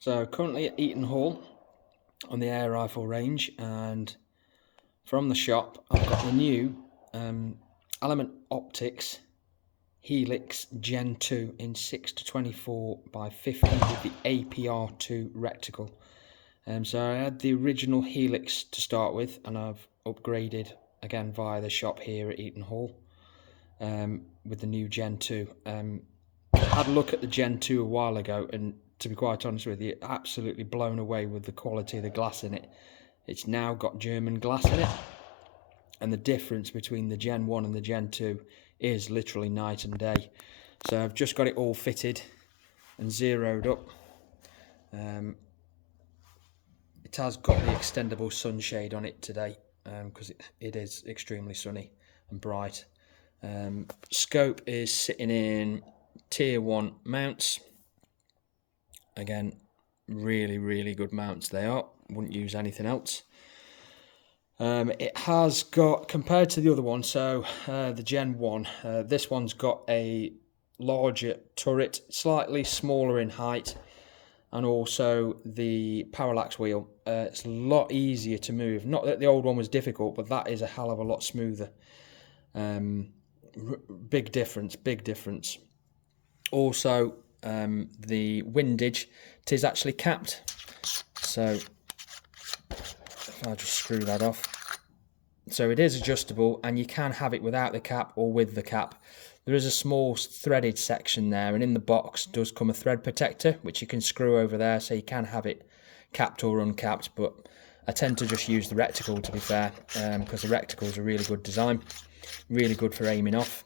So currently at Eaton Hall on the air rifle range, and from the shop I've got the new Element Optics Helix Gen 2 in 6-24 by 50 with the APR2 reticle. So I had the original Helix to start with, and I've upgraded again via the shop here at Eaton Hall with the new Gen 2. I had a look at the Gen 2 a while ago, and to be quite honest with you, absolutely blown away with the quality of the glass in it. It's now got German glass in it, and the difference between the Gen 1 and the Gen 2 is literally night and day. So I've just got it all fitted and zeroed up. It has got the extendable sunshade on it today because it is extremely sunny and bright. Scope is sitting in tier 1 mounts. Again, really good mounts they are. Wouldn't use anything else. It has got, compared to the other one, so the Gen 1, this one's got a larger turret, slightly smaller in height, and also the parallax wheel. It's a lot easier to move. Not that the old one was difficult, but that is a hell of a lot smoother. Big difference. Also, the windage, it is actually capped. So if I just screw that off. So it is adjustable, and you can have it without the cap or with the cap. There is a small threaded section there, and in the box does come a thread protector, which you can screw over there, so you can have it capped or uncapped, but I tend to just use the reticle, to be fair, because the reticle is a really good design, really good for aiming off.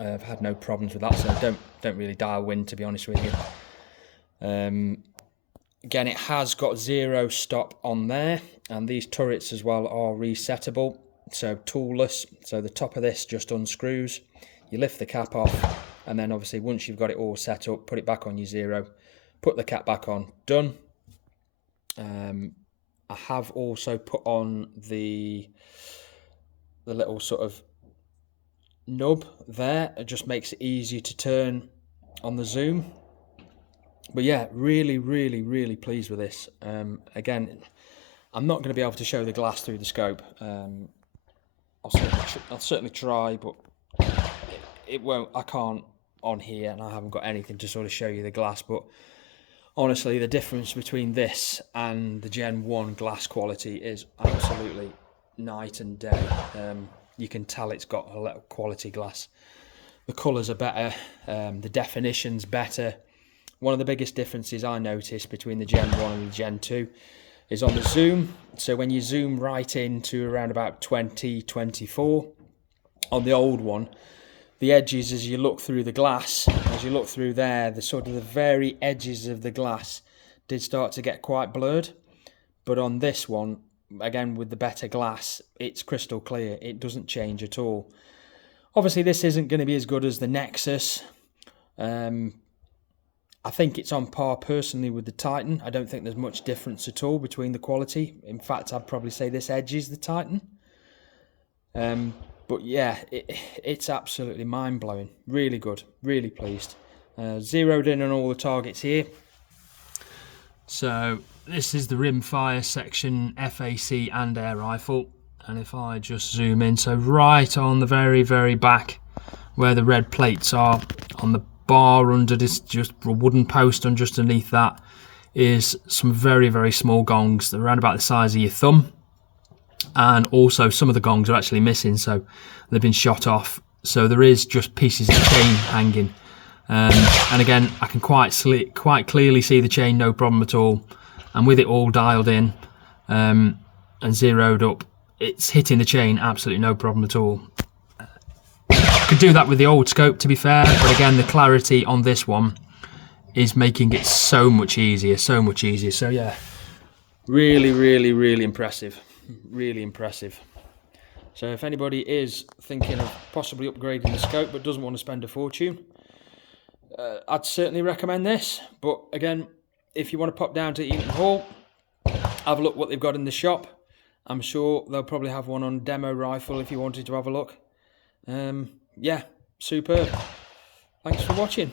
I've had no problems with that, so I don't really dial wind, to be honest with you. Again, it has got 0 stop on there, and these turrets as well are resettable, so toolless. So the top of this just unscrews, you lift the cap off, and then obviously once you've got it all set up, put it back on your 0, put the cap back on, done. I have also put on the little sort of nub there. It just makes it easier to turn on the zoom. But yeah, really pleased with this. Again, I'm not going to be able to show the glass through the scope. I'll certainly try, but it won't. I can't on here, and I haven't got anything to sort of show you the glass. But honestly, the difference between this and the Gen 1 glass quality is absolutely night and day. You can tell it's got a little quality glass. The colours are better, the definition's better. One of the biggest differences I noticed between the Gen 1 and the Gen 2 is on the zoom. So when you zoom right into around about 20-24, on the old one, the edges, as you look through the glass, as you look through there, the sort of the very edges of the glass did start to get quite blurred. But on this one, again with the better glass, it's crystal clear. It doesn't change at all. Obviously this isn't going to be as good as the Nexus. I think it's on par personally with the Titan. I don't think there's much difference at all between the quality. In fact, I'd probably say this edges the Titan. But yeah, it's absolutely mind-blowing. Really good, really pleased. Zeroed in on all the targets here. So this is the rimfire section, FAC and air rifle. And if I just zoom in, so right on the very back where the red plates are, on the bar under this, just a wooden post and just underneath that is some very small gongs. They're around about the size of your thumb, and also some of the gongs are actually missing, so they've been shot off, so there is just pieces of chain hanging. And again, I can quite clearly see the chain, no problem at all, and with it all dialed in and zeroed up, it's hitting the chain absolutely no problem at all. Could do that with the old scope, to be fair, but again, the clarity on this one is making it so much easier. So yeah, really impressive. So if anybody is thinking of possibly upgrading the scope but doesn't want to spend a fortune, I'd certainly recommend this. But again, if you want to pop down to Eaton Hall, have a look what they've got in the shop. I'm sure they'll probably have one on demo rifle if you wanted to have a look. Yeah, superb. Thanks for watching.